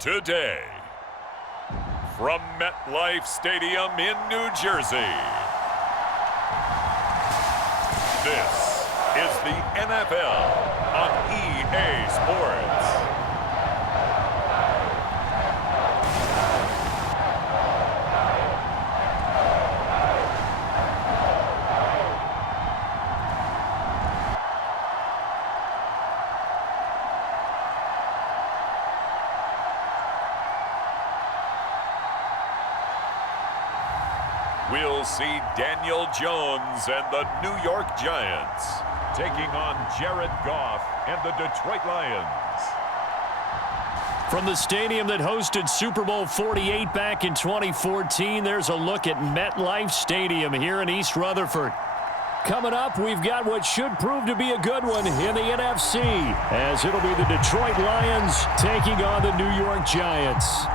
today. From MetLife Stadium in New Jersey, this is the NFL on EA Sports. We'll see Daniel Jones and the New York Giants taking on Jared Goff and the Detroit Lions. From the stadium that hosted Super Bowl 48 back in 2014, there's a look at MetLife Stadium here in East Rutherford. Coming up, we've got what should prove to be a good one in the NFC, as it'll be the Detroit Lions taking on the New York Giants.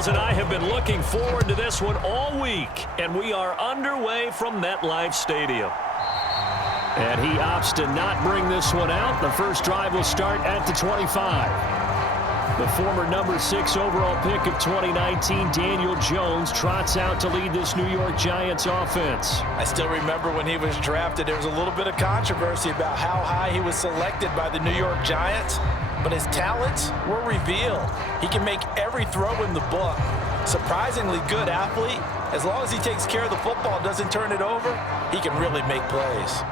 Charles and I have been looking forward to this one all week, and we are underway from MetLife Stadium. And he opts to not bring this one out. The first drive will start at the 25. The former number 6 overall pick of 2019, Daniel Jones, trots out to lead this New York Giants offense. I still remember when he was drafted, there was a little bit of controversy about how high he was selected by the New York Giants. But his talents were revealed. He can make every throw in the book. Surprisingly good athlete. As long as he takes care of the football, doesn't turn it over, he can really make plays.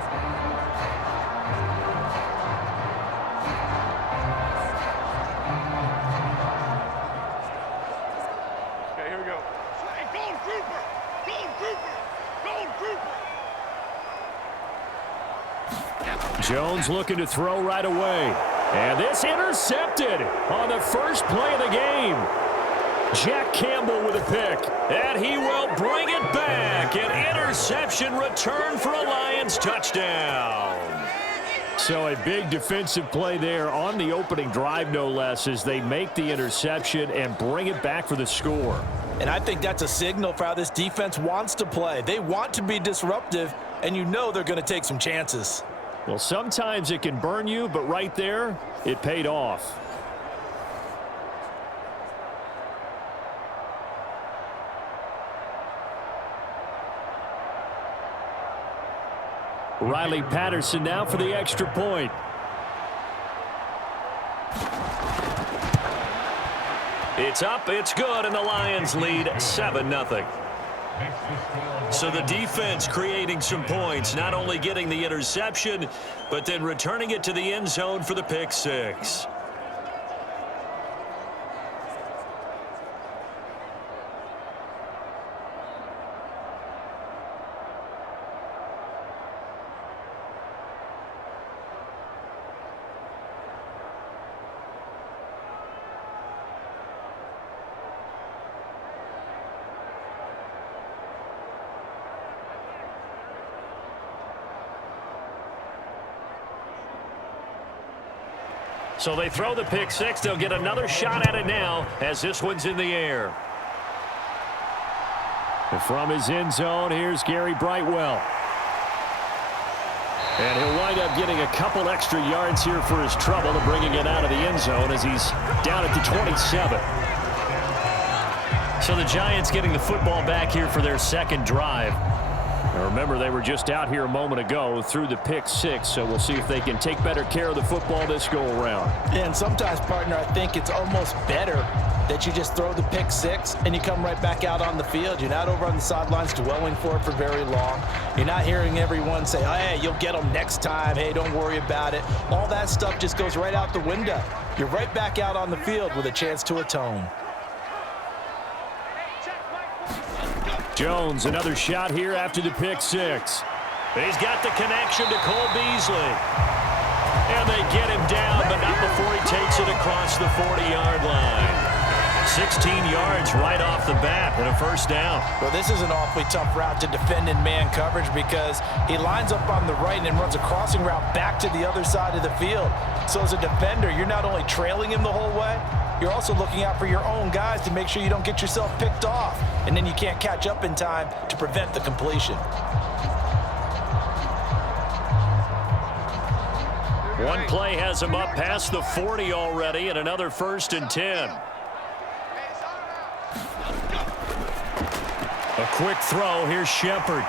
Okay, here we go. Hey, Gold Grouper! Gold Grouper! Gold Grouper! Jones looking to throw right away. And this intercepted on the first play of the game. Jack Campbell with a pick. And he will bring it back. An interception return for a Lions touchdown. So a big defensive play there on the opening drive, no less, as they make the interception and bring it back for the score. And I think that's a signal for how this defense wants to play. They want to be disruptive, and you know they're going to take some chances. Well, sometimes it can burn you, but right there, it paid off. Riley Patterson now for the extra point. It's up, it's good, and the Lions lead 7-0. So the defense creating some points, not only getting the interception, but then returning it to the end zone for the pick six. So they throw the pick six. They'll get another shot at it now as this one's in the air. And from his end zone, here's Gary Brightwell. And he'll wind up getting a couple extra yards here for his trouble and bringing it out of the end zone as he's down at the 27. So the Giants getting the football back here for their second drive. Now remember, they were just out here a moment ago through the pick six, so we'll see if they can take better care of the football this go-around. And sometimes, partner, I think it's almost better that you just throw the pick six and you come right back out on the field. You're not over on the sidelines dwelling for it for very long. You're not hearing everyone say, oh, hey, you'll get them next time. Hey, don't worry about it. All that stuff just goes right out the window. You're right back out on the field with a chance to atone. Jones, another shot here after the pick six. He's got the connection to Cole Beasley. And they get him down, but not before he takes it across the 40-yard line. 16 yards right off the bat and a first down. Well, this is an awfully tough route to defend in man coverage because he lines up on the right and then runs a crossing route back to the other side of the field. So as a defender, you're not only trailing him the whole way, you're also looking out for your own guys to make sure you don't get yourself picked off. And then you can't catch up in time to prevent the completion. One play has him up past the 40 already and another 1st and 10. A quick throw. Here's Shepard.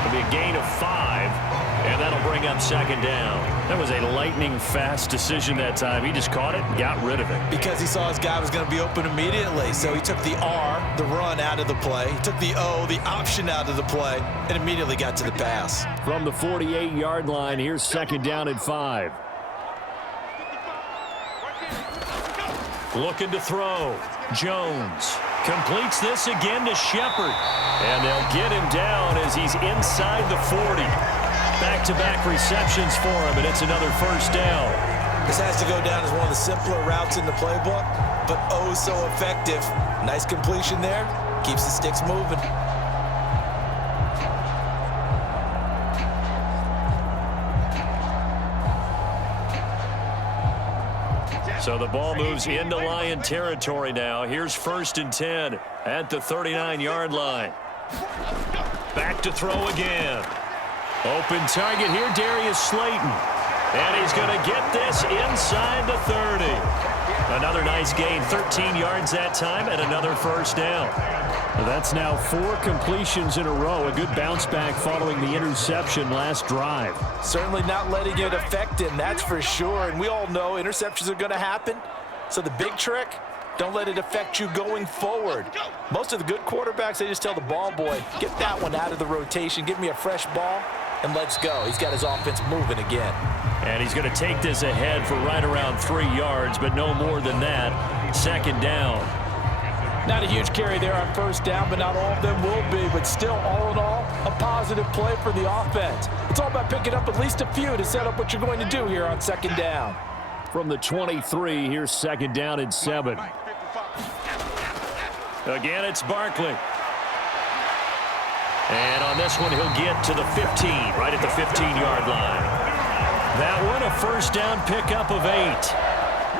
It'll be a gain of 5, and that'll bring up 2nd down. That was a lightning-fast decision that time. He just caught it and got rid of it. Because he saw his guy was going to be open immediately, so he took the R, the run, out of the play. He took the O, the option, out of the play, and immediately got to the pass. From the 48-yard line, here's 2nd down and 5. Looking to throw. Jones completes this again to Shepard. And they'll get him down as he's inside the 40. Back-to-back receptions for him, and it's another 1st down. This has to go down as one of the simpler routes in the playbook, but oh so effective. Nice completion there. Keeps the sticks moving. So the ball moves into Lion territory now. Here's 1st and 10 at the 39-yard line. Back to throw again. Open target here, Darius Slayton. And he's going to get this inside the 30. Another nice gain, 13 yards that time, and another 1st down. That's now 4 completions in a row. A good bounce back following the interception last drive. Certainly not letting it affect him, that's for sure. And we all know interceptions are going to happen. So the big trick, don't let it affect you going forward. Most of the good quarterbacks, they just tell the ball boy, get that one out of the rotation, give me a fresh ball, and let's go. He's got his offense moving again. And he's going to take this ahead for right around 3 yards, but no more than that. 2nd down. Not a huge carry there on 1st down, but not all of them will be. But still, all in all, a positive play for the offense. It's all about picking up at least a few to set up what you're going to do here on 2nd down. From the 23, here's 2nd down and 7. Again, it's Barkley. And on this one, he'll get to the 15, right at the 15-yard line. That one, a 1st down pickup of 8.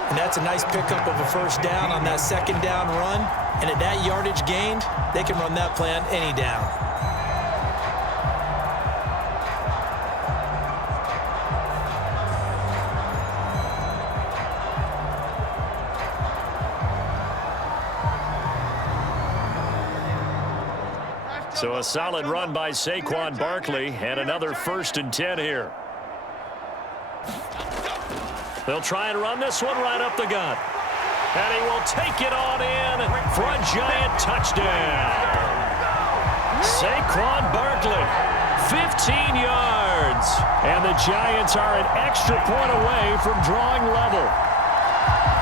And that's a nice pickup of a 1st down on that 2nd down run. And at that yardage gained, they can run that play on any down. So a solid run by Saquon Barkley and another 1st and 10 here. They'll try and run this one right up the gut. And he will take it on in for a giant touchdown. Saquon Barkley, 15 yards. And the Giants are an extra point away from drawing level.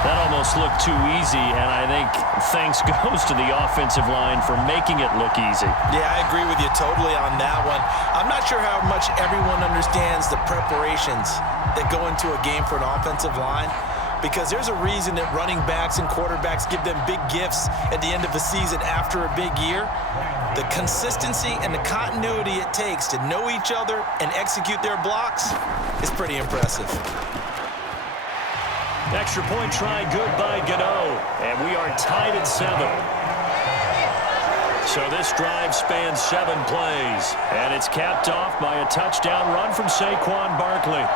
That almost looked too easy, and I think thanks goes to the offensive line for making it look easy. Yeah, I agree with you totally on that one. I'm not sure how much everyone understands the preparations that go into a game for an offensive line, because there's a reason that running backs and quarterbacks give them big gifts at the end of the season after a big year. The consistency and the continuity it takes to know each other and execute their blocks is pretty impressive. Extra point try good by Gano, and we are tied at 7. So this drive spans 7 plays, and it's capped off by a touchdown run from Saquon Barkley.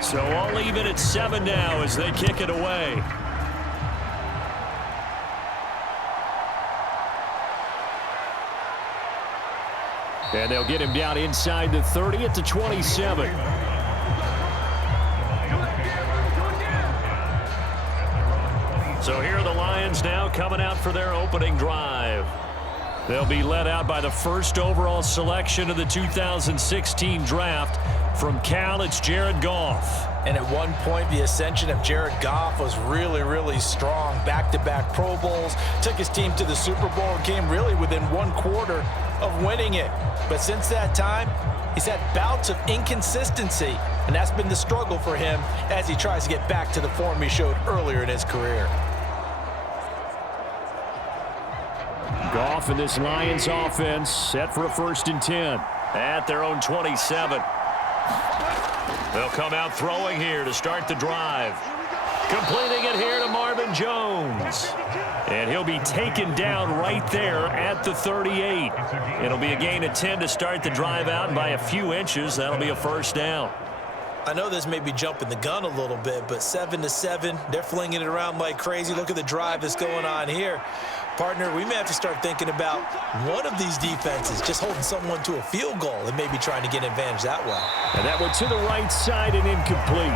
So all even at 7 now as they kick it away. And they'll get him down inside the 30 at the 27. So here are the Lions now coming out for their opening drive. They'll be led out by the first overall selection of the 2016 draft. From Cal, it's Jared Goff. And at one point, the ascension of Jared Goff was really, really strong. Back-to-back Pro Bowls, took his team to the Super Bowl and came really within one quarter of winning it. But since that time, he's had bouts of inconsistency, and that's been the struggle for him as he tries to get back to the form he showed earlier in his career. Goff and this Lions offense set for a 1st and 10 at their own 27. They'll come out throwing here to start the drive. Completing it here to Marvin Jones. And he'll be taken down right there at the 38. It'll be a gain of 10 to start the drive out, and by a few inches, that'll be a 1st down. I know this may be jumping the gun a little bit, but 7-7, they're flinging it around like crazy. Look at the drive that's going on here. Partner, we may have to start thinking about one of these defenses just holding someone to a field goal and maybe trying to get an advantage that way. And that went to the right side and incomplete.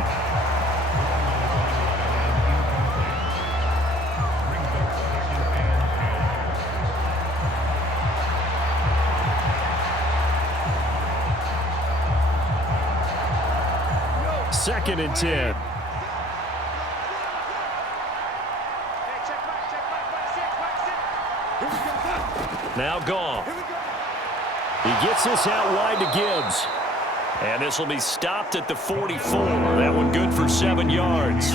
Second and 10. Now Goff. He gets this out wide to Gibbs. And this will be stopped at the 44. That one good for 7 yards.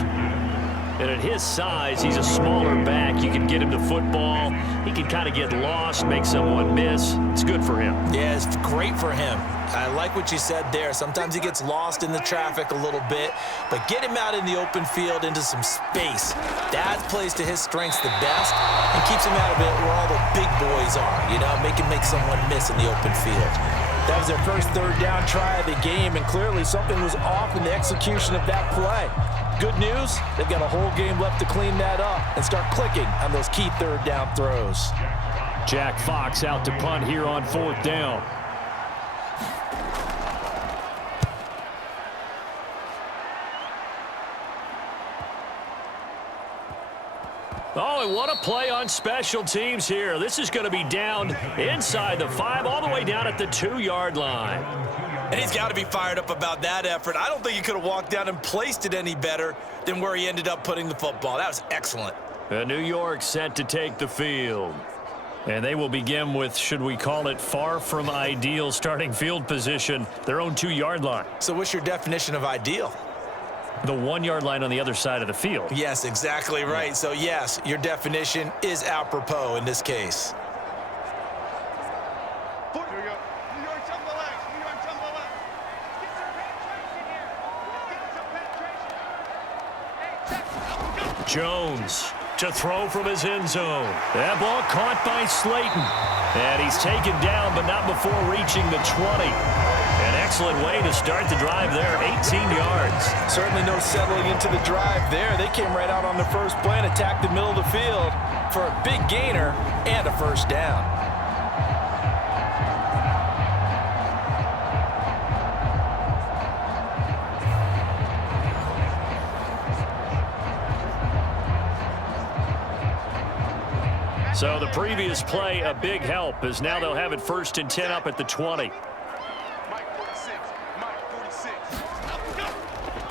And at his size, he's a smaller back. You can get him to football. He can kind of get lost, make someone miss. It's good for him. Yeah, it's great for him. I like what you said there. Sometimes he gets lost in the traffic a little bit, but get him out in the open field into some space. That plays to his strengths the best and keeps him out of it where all the big boys are, you know, make someone miss in the open field. That was their first 3rd down try of the game, and clearly something was off in the execution of that play. Good news, they've got a whole game left to clean that up and start clicking on those key 3rd down throws. Jack Fox out to punt here on 4th down. Oh, and what a play on special teams here. This is going to be down inside the 5, all the way down at the 2-yard line. And he's got to be fired up about that effort. I don't think he could have walked down and placed it any better than where he ended up putting the football. That was excellent. New York set to take the field. And they will begin with, should we call it, far from ideal starting field position, their own 2-yard line. So what's your definition of ideal? The 1-yard line on the other side of the field. Yes, exactly right. So, yes, your definition is apropos in this case. Here we go. New York, jump the legs. New York, jump the legs. Get some penetration here. Get some penetration. Hey, check. Jones to throw from his end zone. That ball caught by Slayton. And he's taken down, but not before reaching the 20. An excellent way to start the drive there, 18 yards. Certainly no settling into the drive there. They came right out on the first play and attacked the middle of the field for a big gainer and a 1st down. So the previous play, a big help, as now they'll have it 1st and 10 up at the 20.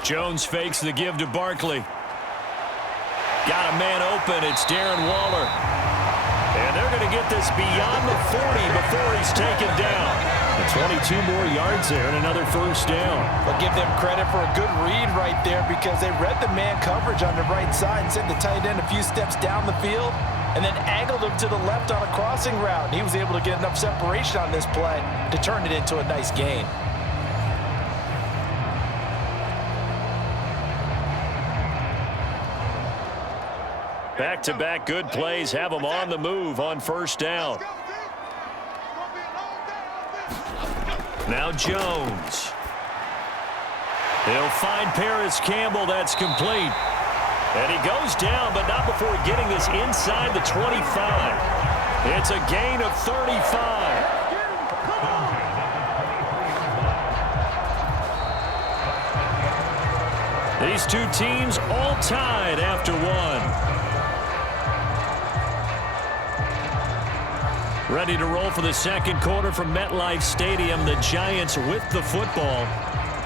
Jones fakes the give to Barkley. Got a man open. It's Darren Waller. And they're going to get this beyond the 40 before he's taken down. And 22 more yards there and another 1st down. I'll give them credit for a good read right there because they read the man coverage on the right side and sent the tight end a few steps down the field and then angled him to the left on a crossing route. And he was able to get enough separation on this play to turn it into a nice gain. Back-to-back good plays have them on the move on 1st down. Now Jones. He'll find Campbell. That's complete. And he goes down, but not before getting this inside the 25. It's a gain of 35. These two teams all tied after one. Ready to roll for the second quarter from MetLife Stadium. The Giants with the football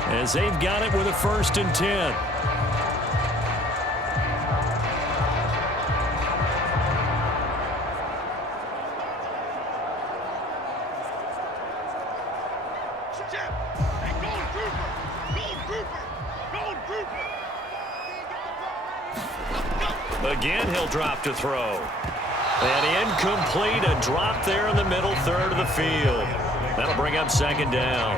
as they've got it with a 1st and 10. Again, he'll drop to throw. And incomplete, a drop there in the middle third of the field. That'll bring up 2nd down.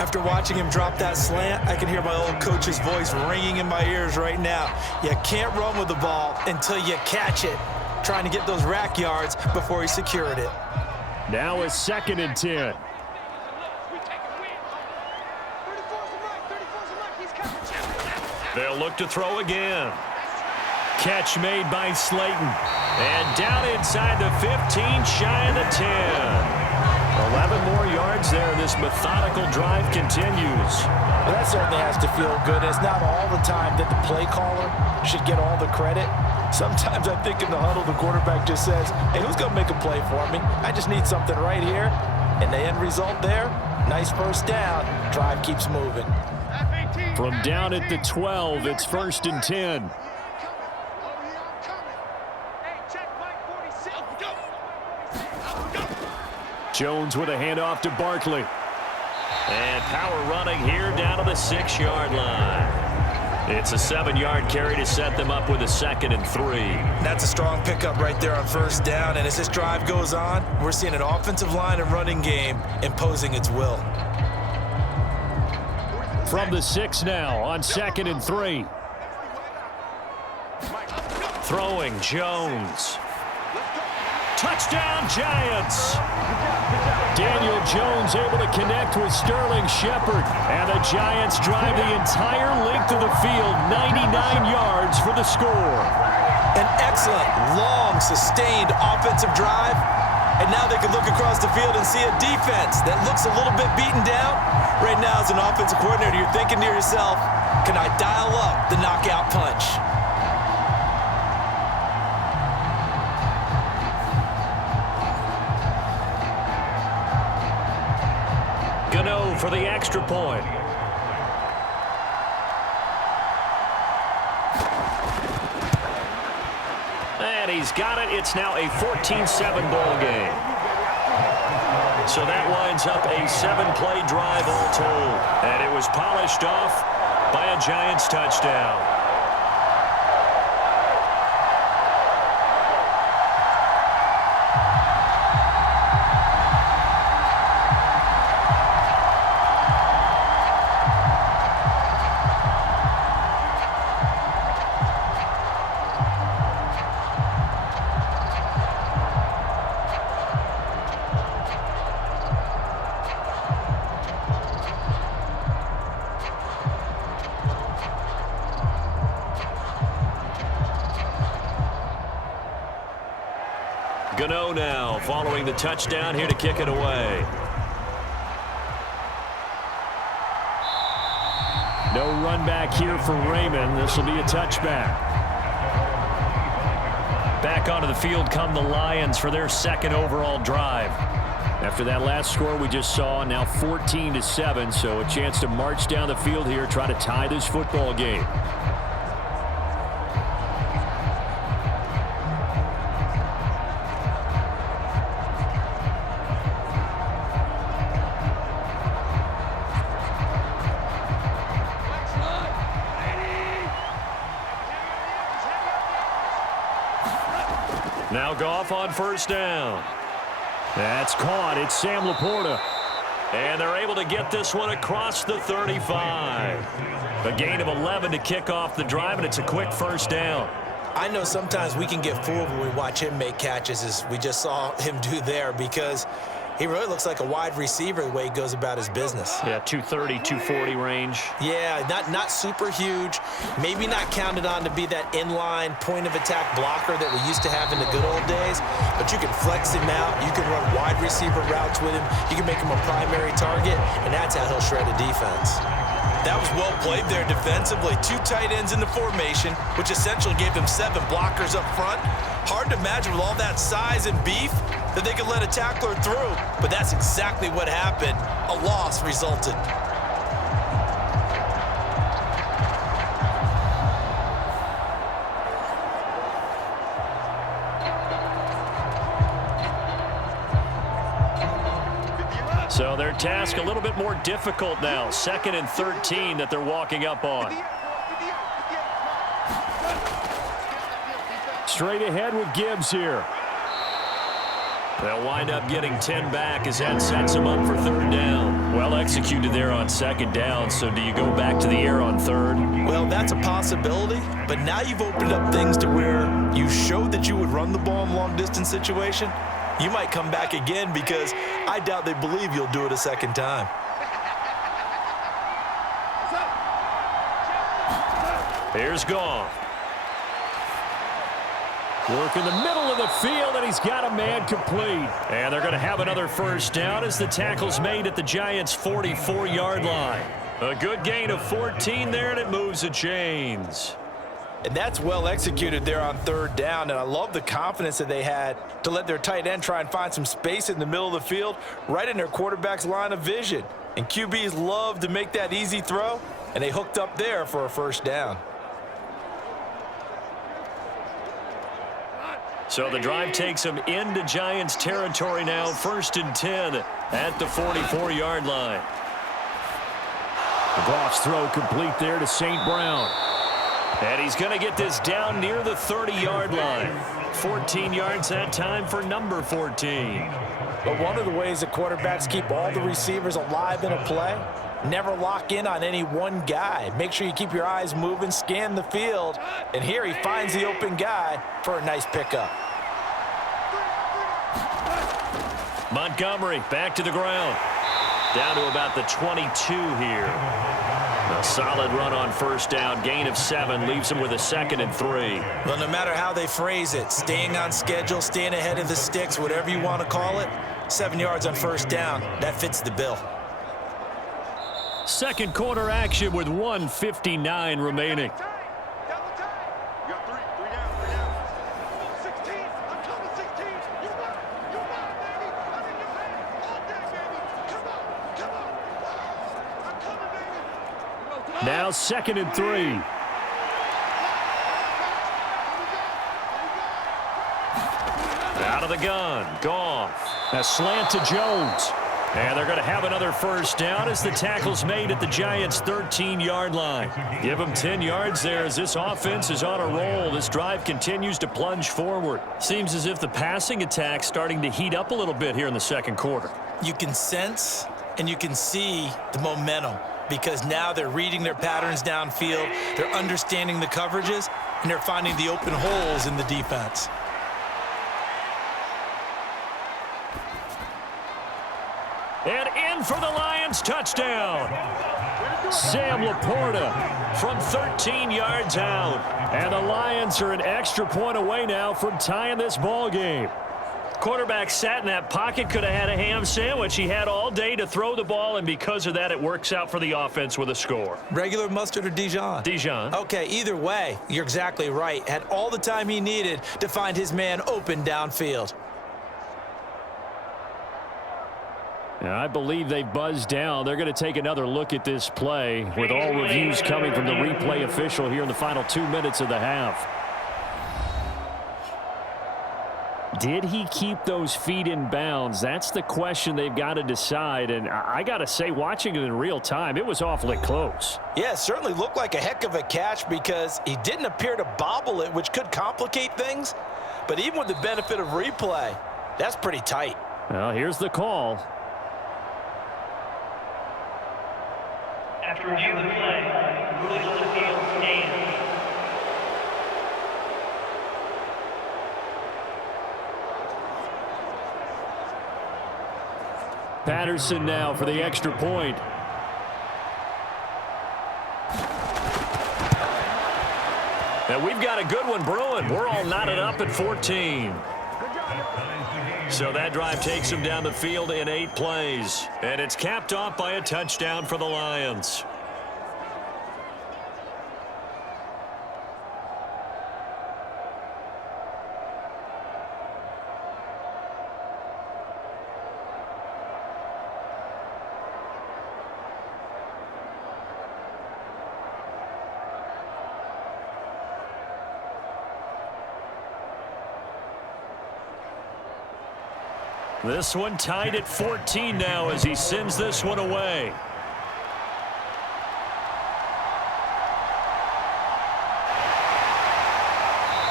After watching him drop that slant, I can hear my old coach's voice ringing in my ears right now. You can't run with the ball until you catch it. Trying to get those rack yards before he secured it. Now a 2nd and 10. They'll look to throw again. Catch made by Slayton. And down inside the 15, shy of the 10. 11 more yards there. This methodical drive continues. Well, that certainly has to feel good. It's not all the time that the play caller should get all the credit. Sometimes I think in the huddle, the quarterback just says, hey, who's going to make a play for me? I just need something right here. And the end result there, nice 1st down. Drive keeps moving. From down at the 12, it's 1st and 10. Jones with a handoff to Barkley. And power running here down to the 6-yard line. It's a 7-yard carry to set them up with a 2nd and 3. That's a strong pickup right there on 1st down. And as this drive goes on, we're seeing an offensive line and running game imposing its will. From the 6 now on 2nd and 3. Throwing Jones. Touchdown Giants. Daniel Jones able to connect with Sterling Shepard. And the Giants drive the entire length of the field, 99 yards for the score. An excellent, long, sustained offensive drive. And now they can look across the field and see a defense that looks a little bit beaten down. Right now, as an offensive coordinator, you're thinking to yourself, can I dial up the knockout punch? Gano for the extra point. And he's got it. It's now a 14-7 ball game. So that winds up a 7-play drive all told. And it was polished off by a Giants touchdown. Gano now following the touchdown here to kick it away. No run back here for Raymond. This will be a touchback. Back onto the field come the Lions for their 2nd overall drive. After that last score we just saw, now 14-7, so a chance to march down the field here, try to tie this football game. Now Goff on 1st down. That's caught. It's Sam Laporta. And they're able to get this one across the 35. A gain of 11 to kick off the drive, and it's a quick 1st down. I know sometimes we can get fooled when we watch him make catches, as we just saw him do there, because he really looks like a wide receiver the way he goes about his business. Yeah, 230, 240 range. Yeah, not super huge. Maybe not counted on to be that inline point-of-attack blocker that we used to have in the good old days. But you can flex him out. You can run wide receiver routes with him. You can make him a primary target, and that's how he'll shred a defense. That was well played there defensively. 2 tight ends in the formation, which essentially gave them 7 blockers up front. Hard to imagine with all that size and beef that they could let a tackler through, but that's exactly what happened. A loss resulted. So their task a little bit more difficult now. 2nd and 13 that they're walking up on. Straight ahead with Gibbs here. They'll wind up getting 10 back as that sets them up for 3rd down. Well executed there on 2nd down, so do you go back to the air on 3rd? Well, that's a possibility, but now you've opened up things to where you showed that you would run the ball in long-distance situation. You might come back again because I doubt they believe you'll do it a 2nd time. Here's Goff. Work in the middle of the field, and he's got a man complete. And they're going to have another 1st down as the tackle's made at the Giants' 44-yard line. A good gain of 14 there, and it moves the chains. And that's well executed there on 3rd down, and I love the confidence that they had to let their tight end try and find some space in the middle of the field, right in their quarterback's line of vision. And QBs love to make that easy throw, and they hooked up there for a 1st down. So the drive takes them into Giants territory now, 1st and 10 at the 44-yard line. Goff's throw complete there to St. Brown. And he's going to get this down near the 30-yard line. 14 yards that time for number 14. But one of the ways that quarterbacks keep all the receivers alive in a play, never lock in on any one guy. Make sure you keep your eyes moving, scan the field. And here he finds the open guy for a nice pickup. Montgomery back to the ground. Down to about the 22 here. A solid run on 1st down. Gain of 7 leaves him with a 2nd and 3. Well, no matter how they phrase it, staying on schedule, staying ahead of the sticks, whatever you want to call it, 7 yards on 1st down, that fits the bill. 2nd quarter action with 1:59 remaining. Now 2nd and 3. Out of the gun, Goff. A slant to Jones. And they're going to have another 1st down as the tackle's made at the Giants' 13-yard line. Give them 10 yards there as this offense is on a roll. This drive continues to plunge forward. Seems as if the passing attack's starting to heat up a little bit here in the 2nd quarter. You can sense and you can see the momentum, because now they're reading their patterns downfield, they're understanding the coverages, and they're finding the open holes in the defense. And in for the Lions, touchdown. Sam Laporta from 13 yards out. And the Lions are an extra point away now from tying this ball game. Quarterback sat in that pocket, could have had a ham sandwich. He had all day to throw the ball, and because of that, it works out for the offense with a score. Regular mustard or Dijon? Dijon. Okay, either way, you're exactly right. Had all the time he needed to find his man open downfield. Now, I believe they buzzed down. They're going to take another look at this play with all reviews coming from the replay official here in the final 2 minutes of the half. Did he keep those feet in bounds? That's the question they've got to decide. And I got to say, watching it in real time, it was awfully close. Yeah, it certainly looked like a heck of a catch because he didn't appear to bobble it, which could complicate things. But even with the benefit of replay, that's pretty tight. Well, here's the call. After review of the play, rulings on the field stand. Patterson now for the extra point. And we've got a good one brewing. We're all knotted up at 14. So that drive takes them down the field in 8 plays. And it's capped off by a touchdown for the Lions. This one tied at 14 now as he sends this one away.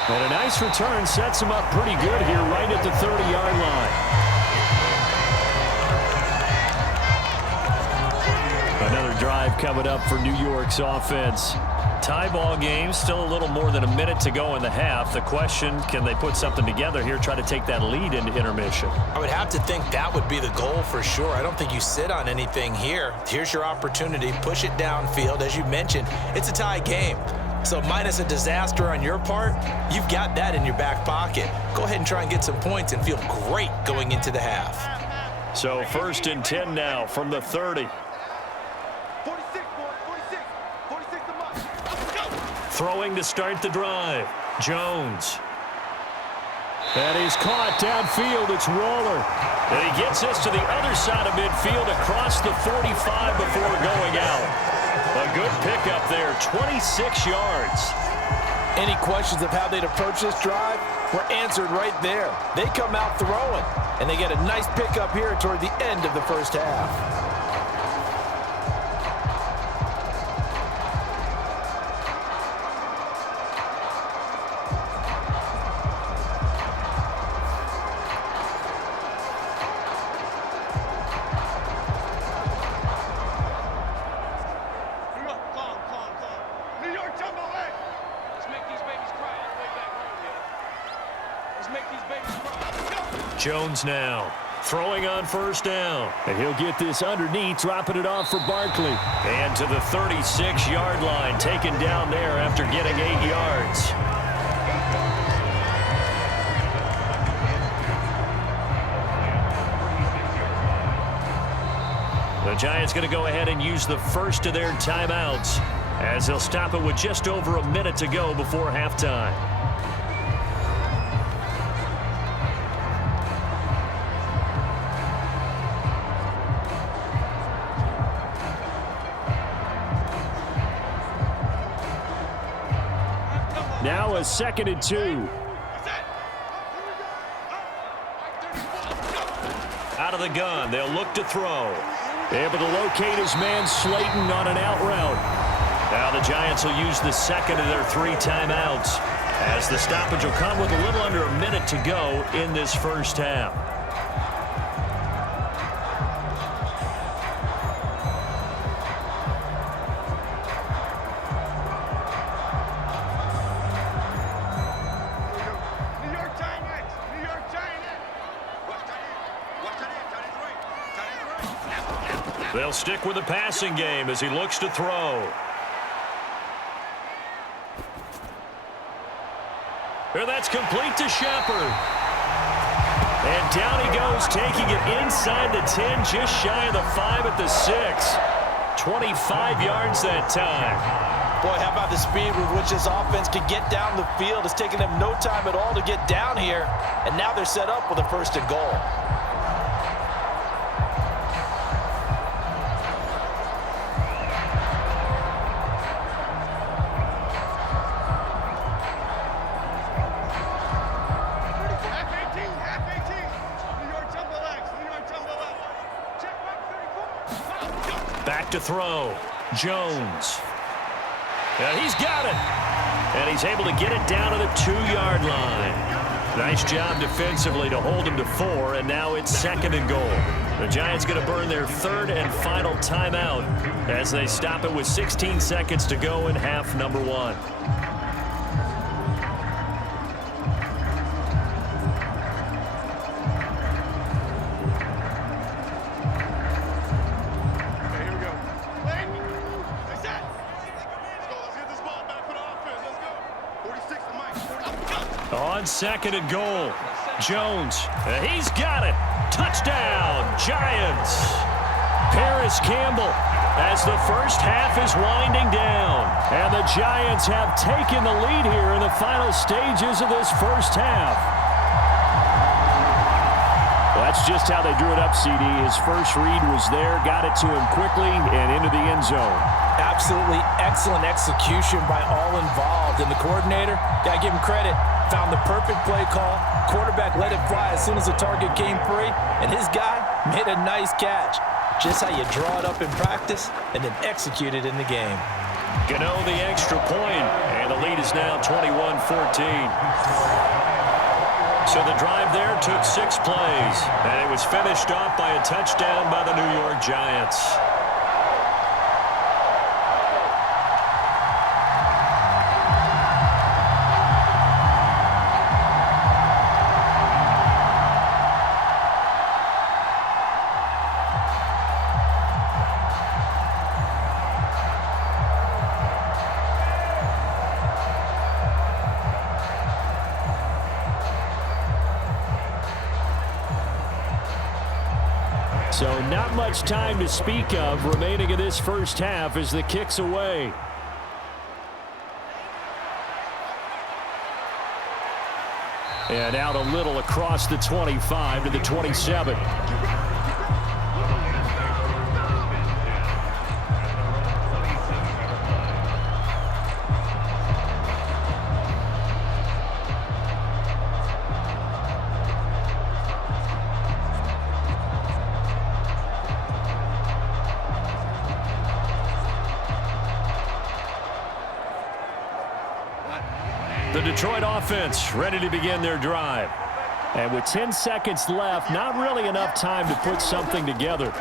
And a nice return sets him up pretty good here right at the 30-yard line. Another drive coming up for New York's offense. Tie ball game, still a little more than a minute to go in the half. The question, can they put something together here, try to take that lead into intermission? I would have to think that would be the goal for sure. I don't think you sit on anything here. Here's your opportunity. Push it downfield. As you mentioned, it's a tie game. So minus a disaster on your part, you've got that in your back pocket. Go ahead and try and get some points and feel great going into the half. So 1st and 10 now from the 30. 46, boy, 46. 46 to mark. Let's go. Throwing to start the drive. Jones. And he's caught downfield. It's Waller. And he gets us to the other side of midfield across the 45 before going out. A good pickup there, 26 yards. Any questions of how they'd approach this drive were answered right there. They come out throwing, and they get a nice pickup here toward the end of the first half. Jones now throwing on 1st down. And he'll get this underneath, dropping it off for Barkley. And to the 36-yard line, taken down there after getting 8 yards. The Giants going to go ahead and use the first of their timeouts as they'll stop it with just over a minute to go before halftime. Now a 2nd and 2. Out of the gun, they'll look to throw. Able to locate his man Slayton on an out route. Now the Giants will use the 2nd of their 3 timeouts as the stoppage will come with a little under a minute to go in this first half. They'll stick with the passing game as he looks to throw. And that's complete to Shepard. And down he goes, taking it inside the 10, just shy of the 5 at the 6. 25 yards that time. Boy, how about the speed with which this offense can get down the field? It's taken them no time at all to get down here. And now they're set up with a 1st and goal. To throw. Jones. And he's got it. And he's able to get it down to the 2-yard line. Nice job defensively to hold him to 4, and now it's 2nd and goal. The Giants going to burn their 3rd and final timeout as they stop it with 16 seconds to go in half number 1. On 2nd and goal, Jones, and he's got it. Touchdown, Giants. Paris Campbell as the first half is winding down. And the Giants have taken the lead here in the final stages of this first half. That's just how they drew it up, CD. His first read was there, got it to him quickly and into the end zone. Absolutely excellent execution by all involved. involved, and the coordinator, got to give him credit, found the perfect play call. Quarterback let it fly as soon as the target came free, and his guy made a nice catch. Just how you draw it up in practice and then execute it in the game. Gano the extra point, and the lead is now 21-14. So the drive there took 6 plays, and it was finished off by a touchdown by the New York Giants. So not much time to speak of remaining in this first half as the kick's away. And out a little across the 25 to the 27. The Detroit offense ready to begin their drive. And with 10 seconds left, not really enough time to put something together.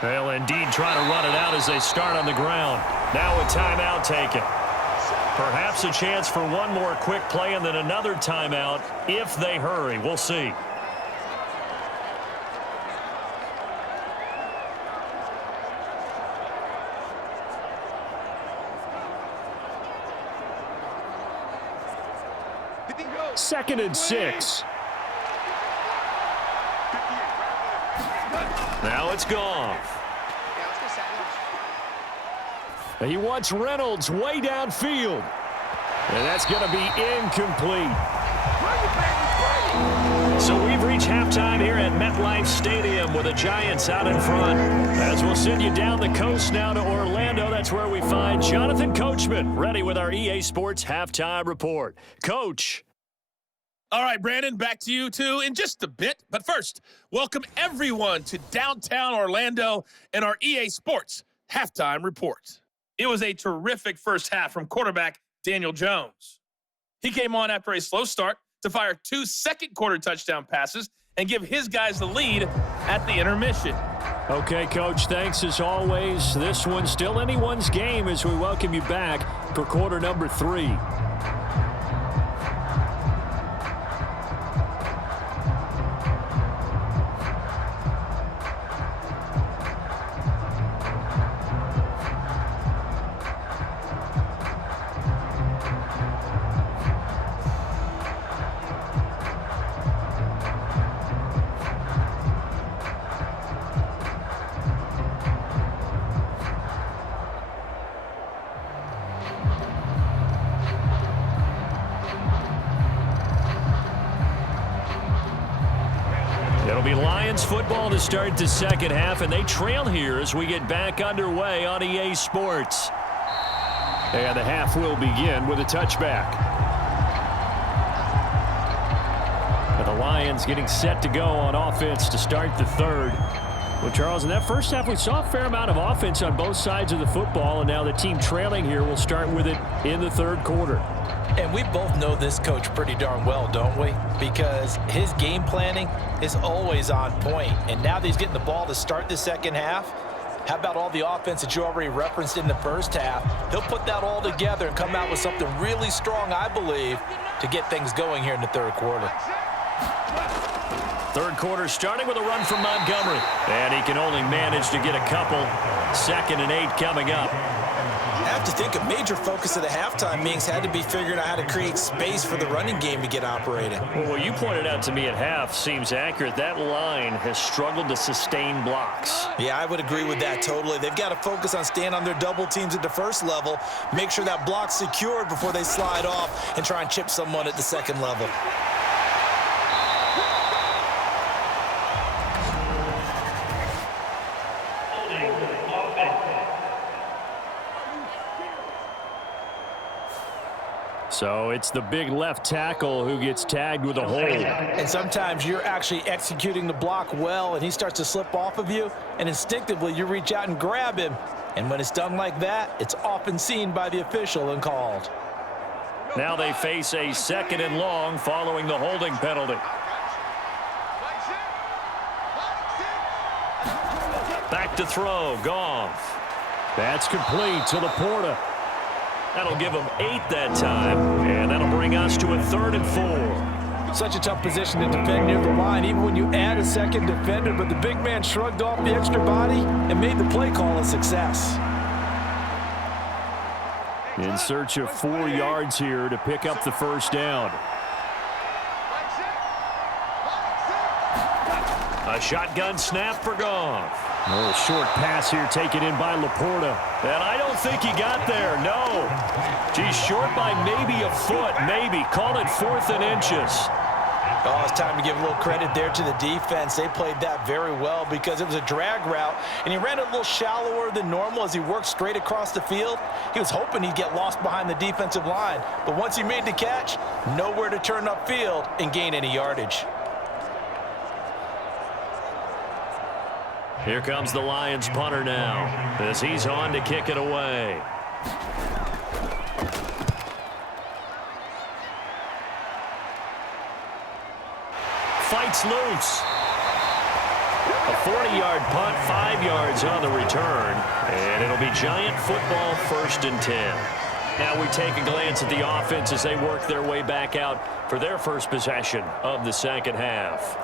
They'll indeed try to run it out as they start on the ground. Now a timeout taken. Perhaps a chance for one more quick play and then another timeout if they hurry. We'll see. Second and 6. Now it's Goff. He wants Reynolds way downfield. And that's going to be incomplete. So we've reached halftime here at MetLife Stadium with the Giants out in front. As we'll send you down the coast now to Orlando, that's where we find Jonathan Coachman ready with our EA Sports Halftime Report. Coach. All right, Brandon, back to you, too, in just a bit. But first, welcome everyone to downtown Orlando and our EA Sports Halftime Report. It was a terrific first half from quarterback Daniel Jones. He came on after a slow start to fire 2 second-quarter touchdown passes and give his guys the lead at the intermission. Okay, Coach, thanks as always. This one's still anyone's game as we welcome you back for quarter number 3. It'll be Lions football to start the second half, and they trail here as we get back underway on EA Sports. And the half will begin with a touchback. And the Lions getting set to go on offense to start the third. Well, Charles, in that first half, we saw a fair amount of offense on both sides of the football, and now the team trailing here will start with it in the third quarter. And we both know this coach pretty darn well, don't we? Because his game planning is always on point. And now that he's getting the ball to start the second half, how about all the offense that you already referenced in the first half? He'll put that all together and come out with something really strong, I believe, to get things going here in the third quarter. Third quarter starting with a run from Montgomery. And he can only manage to get a couple. 2nd and 8 coming up. I have to think a major focus of the halftime meetings had to be figuring out how to create space for the running game to get operating. Well, what you pointed out to me at half seems accurate. That line has struggled to sustain blocks. Yeah, I would agree with that totally. They've got to focus on staying on their double teams at the first level, make sure that block's secured before they slide off and try and chip someone at the second level. So it's the big left tackle who gets tagged with a hold. And sometimes you're actually executing the block well, and he starts to slip off of you, and instinctively you reach out and grab him. And when it's done like that, it's often seen by the official and called. Now they face a 2nd and long following the holding penalty. Back to throw, Goff. That's complete to Laporta. That'll give him 8 that time, and that'll bring us to a 3rd and 4. Such a tough position to defend near the line, even when you add a second defender, but the big man shrugged off the extra body and made the play call a success. In search of 4 yards here to pick up the first down. A shotgun snap for Goff. A little short pass here taken in by Laporta. And I don't think he got there, no. He's short by maybe a foot, maybe. Call it 4th and inches. Oh, it's time to give a little credit there to the defense. They played that very well because it was a drag route, and he ran it a little shallower than normal as he worked straight across the field. He was hoping he'd get lost behind the defensive line, but once he made the catch, nowhere to turn upfield and gain any yardage. Here comes the Lions punter now as he's on to kick it away. Fights loose. A 40-yard punt, 5 yards on the return, and it'll be Giant football 1st and 10. Now we take a glance at the offense as they work their way back out for their first possession of the second half.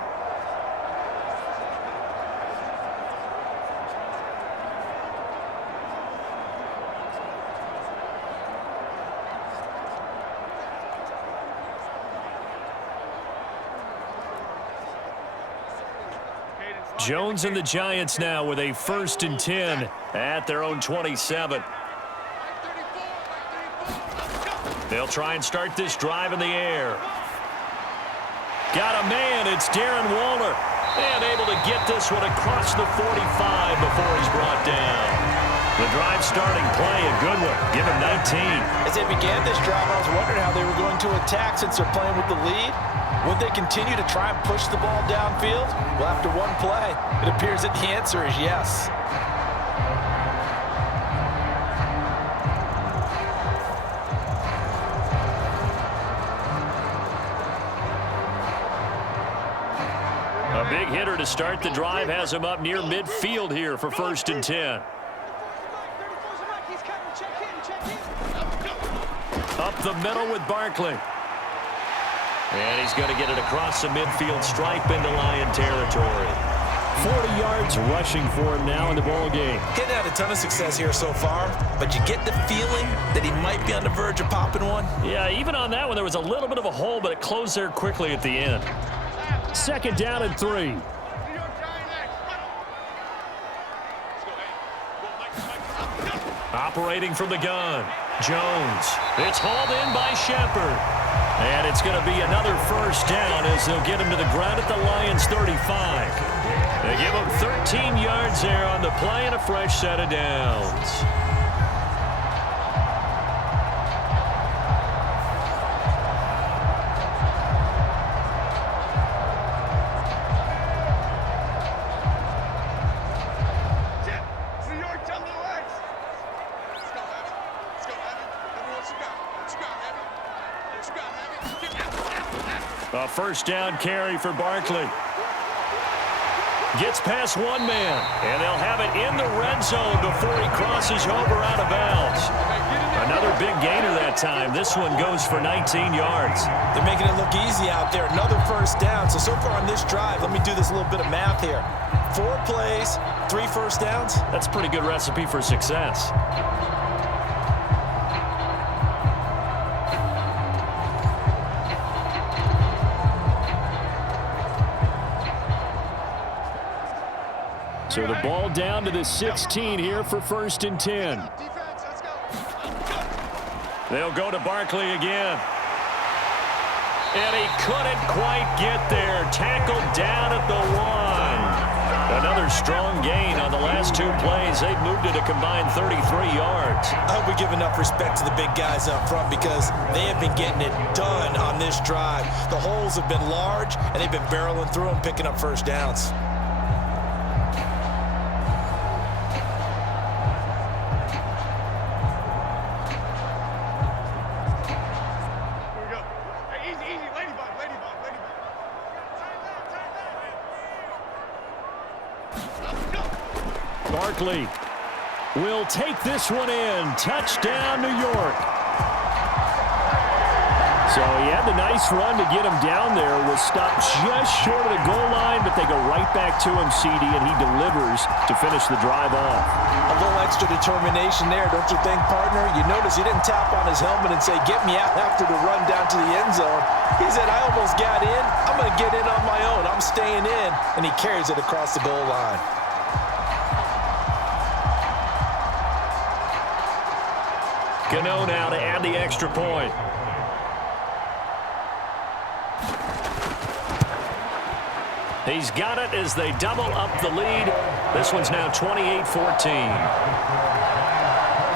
Jones and the Giants now with a 1st and 10 at their own 27. They'll try and start this drive in the air. Got a man. It's Darren Waller. And able to get this one across the 45 before he's brought down. The drive starting play, a good one. Give him 19. As they began this drive, I was wondering how they were going to attack since they're playing with the lead. Would they continue to try and push the ball downfield? Well, after one play, it appears that the answer is yes. A big hitter to start the drive has him up near midfield here for 1st and 10. Up the middle with Barkley. And he's going to get it across the midfield stripe into Lion territory. 40 yards rushing for him now in the ball game. Getting had a ton of success here so far, but you get the feeling that he might be on the verge of popping one. Yeah, even on that one, there was a little bit of a hole, but it closed there quickly at the end. 2nd down and 3. Operating from the gun, Jones. It's hauled in by Shepard. And it's going to be another first down as they'll get him to the ground at the Lions 35. They give him 13 yards there on the play and a fresh set of downs. A first down carry for Barkley. Gets past one man, and they'll have it in the red zone before he crosses over out of bounds. Another big gainer that time. This one goes for 19 yards. They're making it look easy out there. Another first down. So far on this drive, let me do this little bit of math here. 4 plays, 3 first downs. That's a pretty good recipe for success. So the ball down to the 16 here for 1st and 10. They'll go to Barkley again. And he couldn't quite get there. Tackled down at the 1. Another strong gain on the last 2 plays, they've moved it a combined 33 yards. I hope we give enough respect to the big guys up front because they have been getting it done on this drive. The holes have been large, and they've been barreling through them, picking up first downs. Here we go. Hey, easy, easy. Ladybug, ladybug, ladybug. Let's go. Barkley will take this one in. Touchdown, New York. So he had the nice run to get him down there. Was stopped just short of the goal line, but they go right back to him, CD, and he delivers to finish the drive off. A little extra determination there, don't you think, partner? You notice he didn't tap on his helmet and say, get me out after the run down to the end zone. He said, I almost got in. I'm going to get in on my own. I'm staying in. And he carries it across the goal line. Gano now to add the extra point. He's got it as they double up the lead. This one's now 28-14.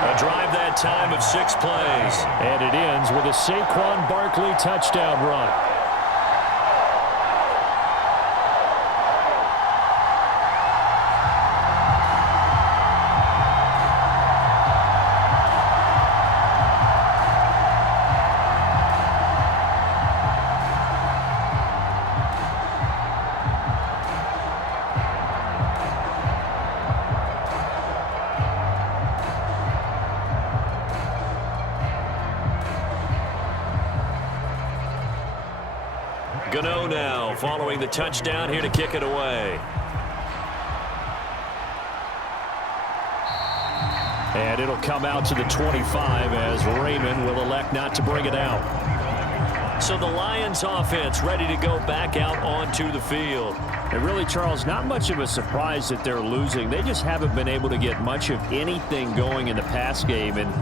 A drive that time of 6 plays. And it ends with a Saquon Barkley touchdown run. Gano now following the touchdown here to kick it away. And it'll come out to the 25 as Raymond will elect not to bring it out. So the Lions offense ready to go back out onto the field. And really, Charles, not much of a surprise that they're losing. They just haven't been able to get much of anything going in the pass game. And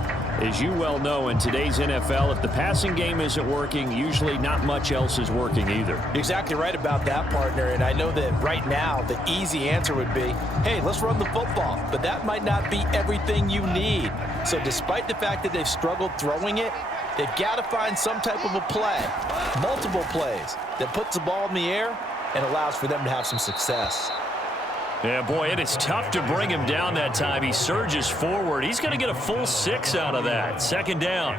as you well know, in today's NFL, if the passing game isn't working, usually not much else is working either. You're exactly right about that, partner. And I know that right now the easy answer would be, hey, let's run the football. But that might not be everything you need. So despite the fact that they've struggled throwing it, they've got to find some type of a play, multiple plays, that puts the ball in the air and allows for them to have some success. Yeah, boy, it is tough to bring him down that time. He surges forward. He's going to get a full 6 out of that. Second down.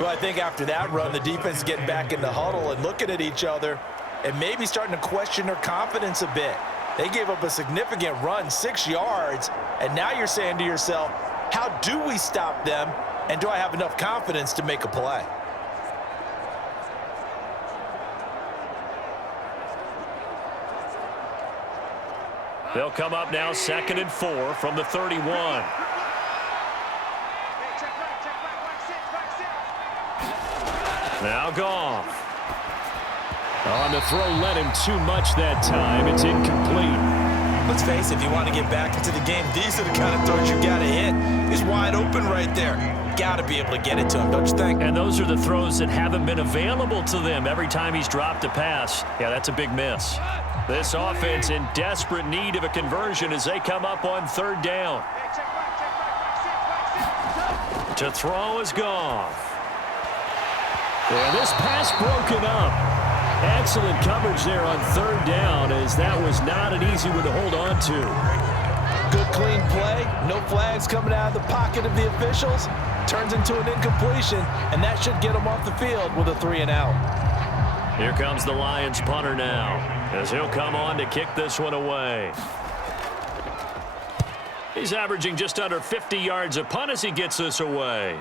Well, I think after that run, the defense getting back in the huddle and looking at each other and maybe starting to question their confidence a bit. They gave up a significant run, 6 yards, and now you're saying to yourself, how do we stop them, and do I have enough confidence to make a play? They'll come up now 2nd and 4 from the 31. Now Goff. On the throw, led him too much that time. It's incomplete. Let's face it, if you want to get back into the game, these are the kind of throws you got to hit. He's wide open right there. Got to be able to get it to him, don't you think? And those are the throws that haven't been available to them every time he's dropped a pass. Yeah, that's a big miss. This offense in desperate need of a conversion as they come up on 3rd down. To throw is Goff. And this pass broken up. Excellent coverage there on 3rd down as that was not an easy one to hold on to. Good clean play. No flags coming out of the pocket of the officials. Turns into an incompletion, and that should get him off the field with a 3 and out. Here comes the Lions punter now as he'll come on to kick this one away. He's averaging just under 50 yards a punt as he gets this away.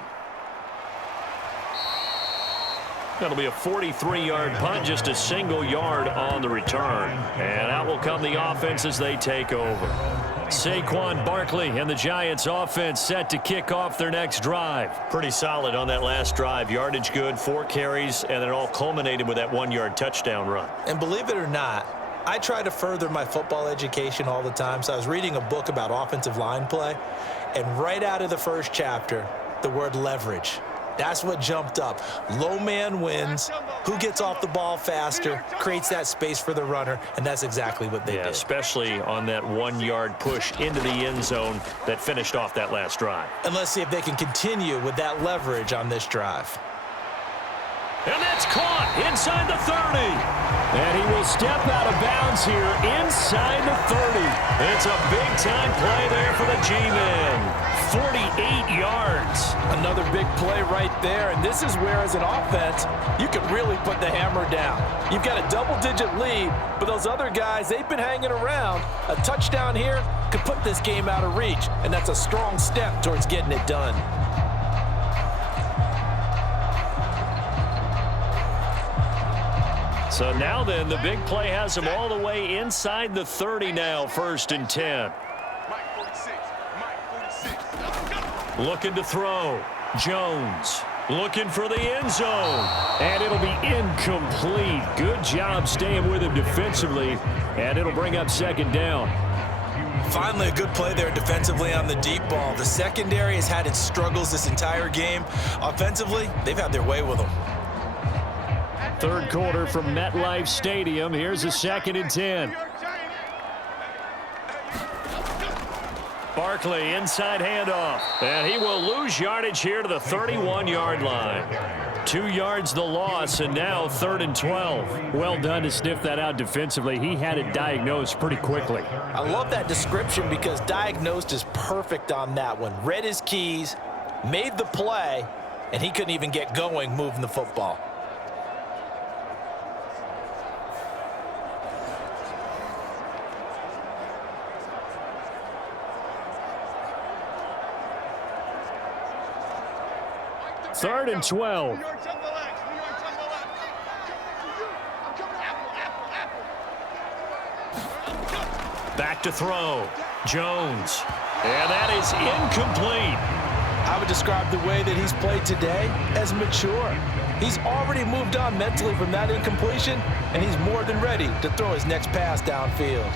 That'll be a 43-yard punt, just a single yard on the return. And out will come the offense as they take over. Saquon Barkley and the Giants offense set to kick off their next drive. Pretty solid on that last drive. Yardage good, 4 carries, and it all culminated with that 1-yard touchdown run. And believe it or not, I try to further my football education all the time. So I was reading a book about offensive line play, and right out of the first chapter, the word leverage. That's what jumped up. Low man wins. Who gets off the ball faster, creates that space for the runner, and that's exactly what they did. Especially on that 1-yard push into the end zone that finished off that last drive. And let's see if they can continue with that leverage on this drive. And that's caught inside the 30. And he will step out of bounds here inside the 30. It's a big-time play there for the G-Men. 48 yards. Another big play right there, and this is where, as an offense, you can really put the hammer down. You've got a double-digit lead, but those other guys, they've been hanging around. A touchdown here could put this game out of reach, and that's a strong step towards getting it done. So now then, the big play has him all the way inside the 30 now, 1st and 10. Looking to throw. Jones looking for the end zone. And it'll be incomplete. Good job staying with him defensively. And it'll bring up 2nd down. Finally, a good play there defensively on the deep ball. The secondary has had its struggles this entire game. Offensively, they've had their way with them. 3rd quarter from MetLife Stadium. Here's a 2nd and 10. Barkley, inside handoff. And he will lose yardage here to the 31-yard line. 2 yards the loss, and now 3rd and 12. Well done to sniff that out defensively. He had it diagnosed pretty quickly. I love that description because diagnosed is perfect on that one. Read his keys, made the play, and he couldn't even get going moving the football. Third and 12. Back to throw. Jones. And that is incomplete. I would describe the way that he's played today as mature. He's already moved on mentally from that incompletion, and he's more than ready to throw his next pass downfield.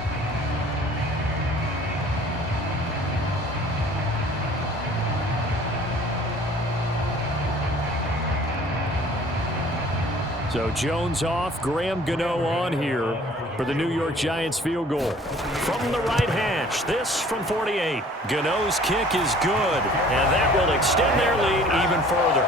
So Jones off, Graham Gano on here for the New York Giants field goal. From the right hash, this from 48. Gano's kick is good, and that will extend their lead even further.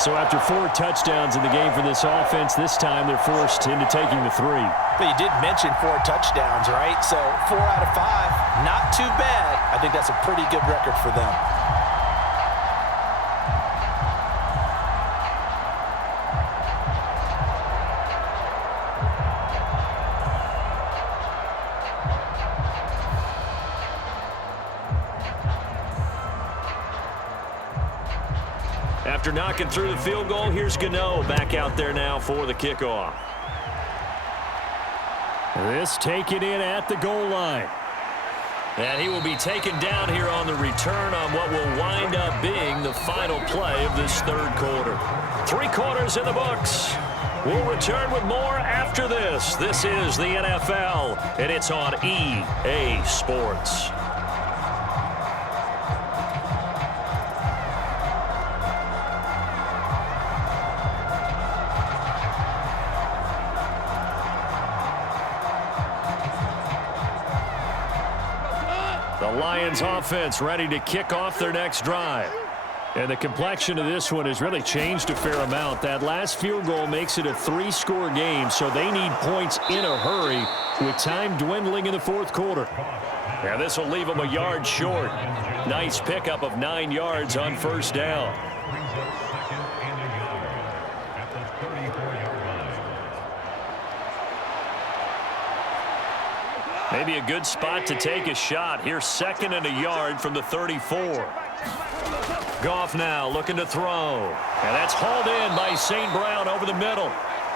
So after 4 touchdowns in the game for this offense, this time they're forced into taking the 3. But you did mention 4 touchdowns, right? So 4 out of 5, not too bad. I think that's a pretty good record for them. After knocking through the field goal, here's Gano back out there now for the kickoff. This taken in at the goal line. And he will be taken down here on the return on what will wind up being the final play of this 3rd quarter. 3 quarters in the books. We'll return with more after this. This is the NFL, and it's on EA Sports. The Lions offense ready to kick off their next drive. And the complexion of this one has really changed a fair amount. That last field goal makes it a 3-score game, so they need points in a hurry with time dwindling in the 4th quarter. And this will leave them a yard short. Nice pickup of 9 yards on 1st down. Maybe a good spot to take a shot. Here's 2nd and a yard from the 34. Goff now looking to throw. And that's hauled in by St. Brown over the middle.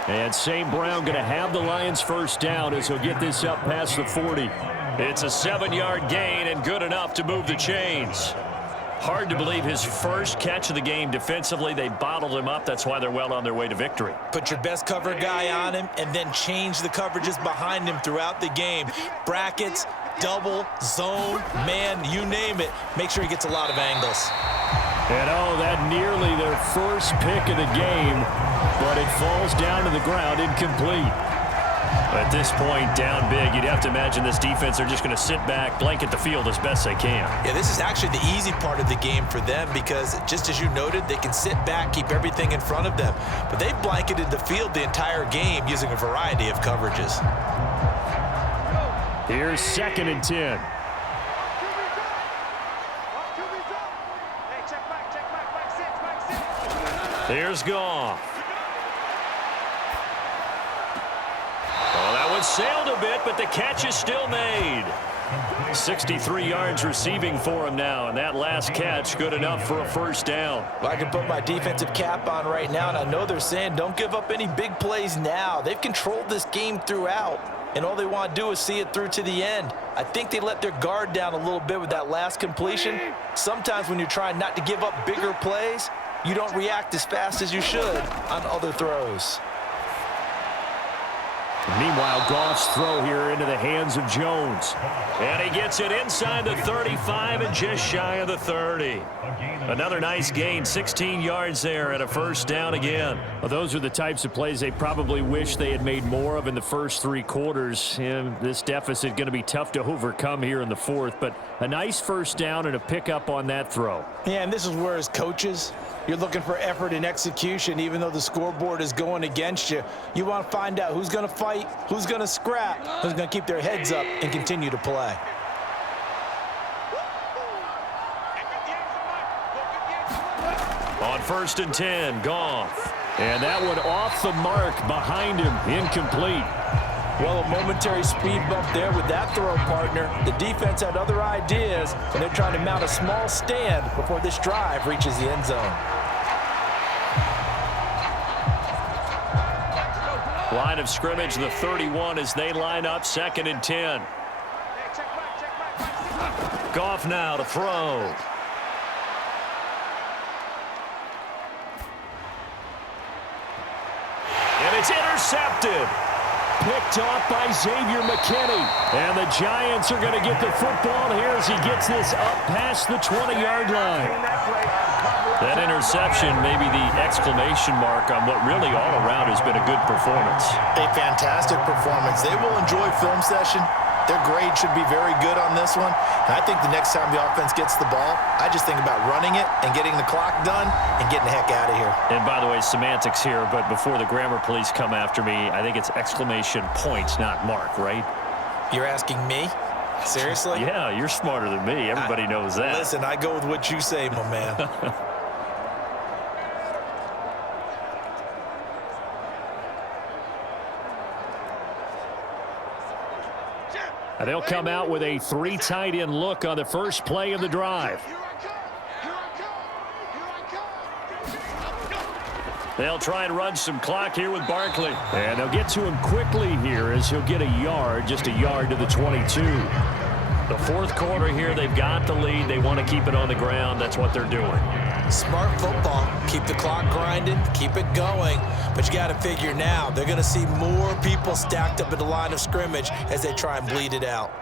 And St. Brown going to have the Lions 1st down as he'll get this up past the 40. It's a 7-yard gain and good enough to move the chains. Hard to believe his first catch of the game defensively. They bottled him up. That's why they're well on their way to victory. Put your best cover guy on him and then change the coverages behind him throughout the game. Brackets, double, zone, man, you name it. Make sure he gets a lot of angles. And that nearly their first pick of the game, but it falls down to the ground incomplete. At this point, down big, you'd have to imagine this defense are just going to sit back, blanket the field as best they can. Yeah, this is actually the easy part of the game for them because, just as you noted, they can sit back, keep everything in front of them. But they've blanketed the field the entire game using a variety of coverages. Here's 2nd and 10. Here's Goff. Well, that one sailed a bit, but the catch is still made. 63 yards receiving for him now, and that last catch good enough for a first down. Well, I can put my defensive cap on right now, and I know they're saying don't give up any big plays now. They've controlled this game throughout, and all they want to do is see it through to the end. I think they let their guard down a little bit with that last completion. Sometimes when you're trying not to give up bigger plays, you don't react as fast as you should on other throws. Meanwhile, Goff's throw here into the hands of Jones. And he gets it inside the 35 and just shy of the 30. Another nice gain, 16 yards there and a first down again. Well, those are the types of plays they probably wish they had made more of in the first 3 quarters. And this deficit going to be tough to overcome here in the 4th. But a nice first down and a pickup on that throw. Yeah, and this is where as coaches, you're looking for effort and execution, even though the scoreboard is going against you. You want to find out who's going to fight, who's going to scrap, who's going to keep their heads up and continue to play. On 1st and 10, Goff. And that one off the mark behind him, incomplete. Well, a momentary speed bump there with that throw, partner. The defense had other ideas, and they're trying to mount a small stand before this drive reaches the end zone. Line of scrimmage, the 31 as they line up, 2nd and 10. Goff now to throw. And it's intercepted. Picked off by Xavier McKinney. And the Giants are going to get the football here as he gets this up past the 20-yard line. That interception may be the exclamation mark on what really all around has been a good performance. A fantastic performance. They will enjoy film session. Their grade should be very good on this one. And I think the next time the offense gets the ball, I just think about running it and getting the clock done and getting the heck out of here. And by the way, semantics here, but before the grammar police come after me, I think it's exclamation point, not mark, right? You're asking me? Seriously? Yeah, you're smarter than me. Everybody knows that. Listen, I go with what you say, my man. And they'll come out with a 3 tight end look on the first play of the drive. They'll try and run some clock here with Barkley. And they'll get to him quickly here as he'll get a yard, just a yard to the 22. The 4th quarter here, they've got the lead. They want to keep it on the ground. That's what they're doing. Smart football. Keep the clock grinding, keep it going. But you got to figure now, they're going to see more people stacked up at the line of scrimmage as they try and bleed it out.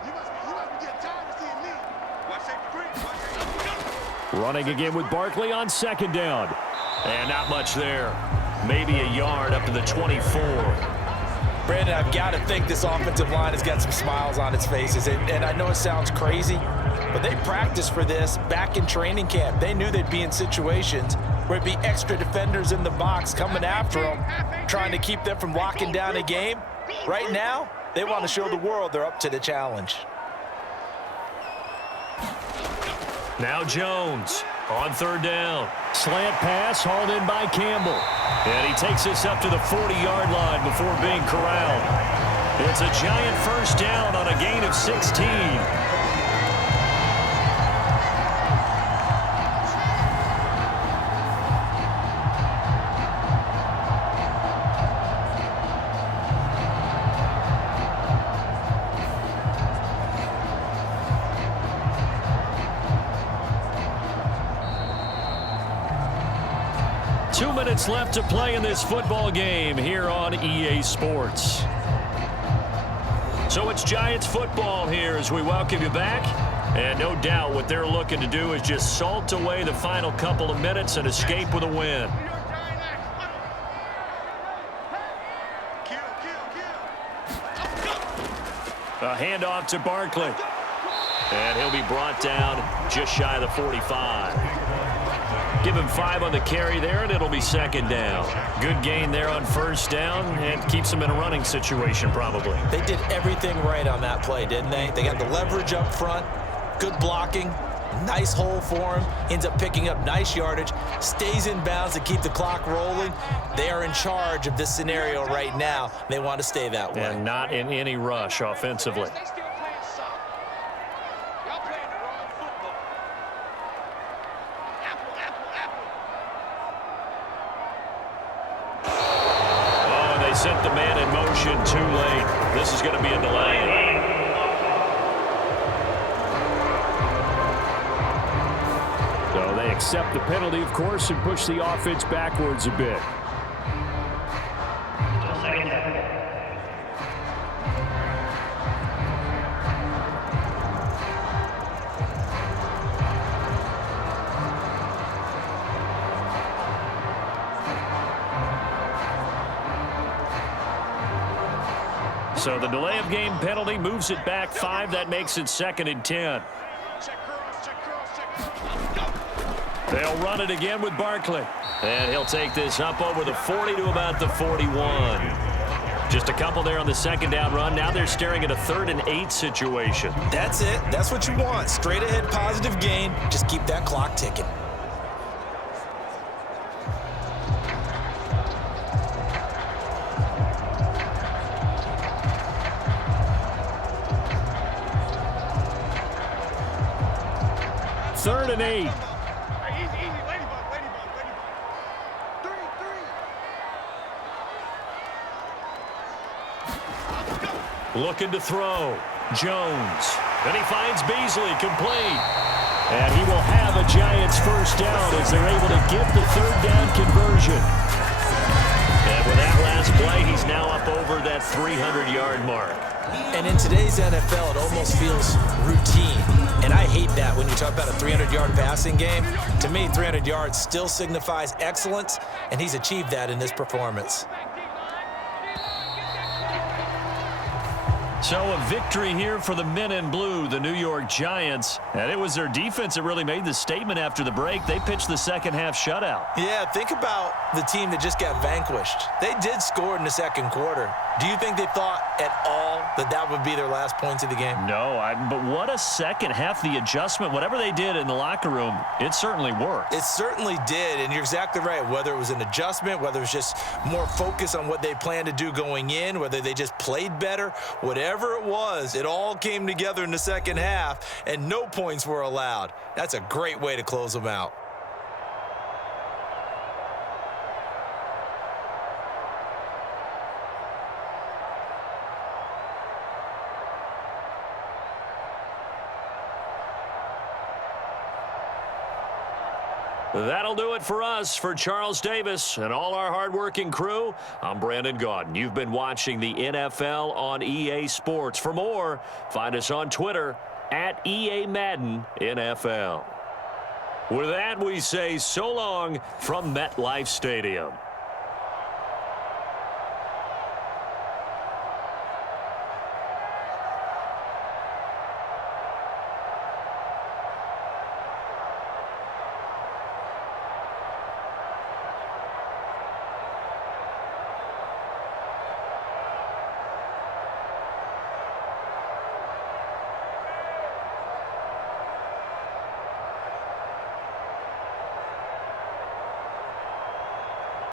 Running again with Barkley on 2nd down. And not much there. Maybe a yard up to the 24. Brandon, I've got to think this offensive line has got some smiles on its faces. And I know it sounds crazy, but they practiced for this back in training camp. They knew they'd be in situations where it'd be extra defenders in the box coming after them, trying to keep them from locking down a game. Right now, they want to show the world they're up to the challenge. Now Jones on 3rd down. Slant pass hauled in by Campbell. And he takes this up to the 40-yard line before being corralled. It's a Giant first down on a gain of 16. 2 minutes left to play in this football game here on EA Sports. So it's Giants football here as we welcome you back. And no doubt what they're looking to do is just salt away the final couple of minutes and escape with a win. A handoff to Barkley. And he'll be brought down just shy of the 45. Give him 5 on the carry there, and it'll be second down. Good gain there on first down, and keeps him in a running situation probably. They did everything right on that play, didn't they? They got the leverage up front, good blocking, nice hole for him, ends up picking up nice yardage, stays in bounds to keep the clock rolling. They are in charge of this scenario right now. They want to stay that way. And not in any rush offensively. Sent the man in motion too late. This is going to be a delay. So they accept the penalty, of course, and push the offense backwards a bit. So the delay of game penalty moves it back 5. That makes it 2nd and 10. They'll run it again with Barkley. And he'll take this up over the 40 to about the 41. Just a couple there on the second down run. Now they're staring at a 3rd and 8 situation. That's it. That's what you want. Straight ahead positive gain. Just keep that clock ticking. Third and 8. Easy, ladybug. 3. Looking to throw. Jones. And he finds Beasley complete. And he will have a Giants first down as they're able to get the 3rd down conversion. And with that last play, he's now up over that 300-yard mark. And in today's NFL, it almost feels routine. And I hate that when you talk about a 300-yard passing game. To me, 300 yards still signifies excellence, and he's achieved that in this performance. So a victory here for the men in blue, the New York Giants. And it was their defense that really made the statement after the break. They pitched the second half shutout. Yeah, think about the team that just got vanquished. They did score in the second quarter. Do you think they thought at all that that would be their last points of the game? No, but what a second half. The adjustment, whatever they did in the locker room, it certainly worked. It certainly did, and you're exactly right. Whether it was an adjustment, whether it was just more focus on what they planned to do going in, whether they just played better, whatever it was, it all came together in the second half, and no points were allowed. That's a great way to close them out. That'll do it for us. For Charles Davis and all our hardworking crew, I'm Brandon Gaudin. You've been watching the NFL on EA Sports. For more, find us on Twitter at EA Madden NFL. With that, we say so long from MetLife Stadium.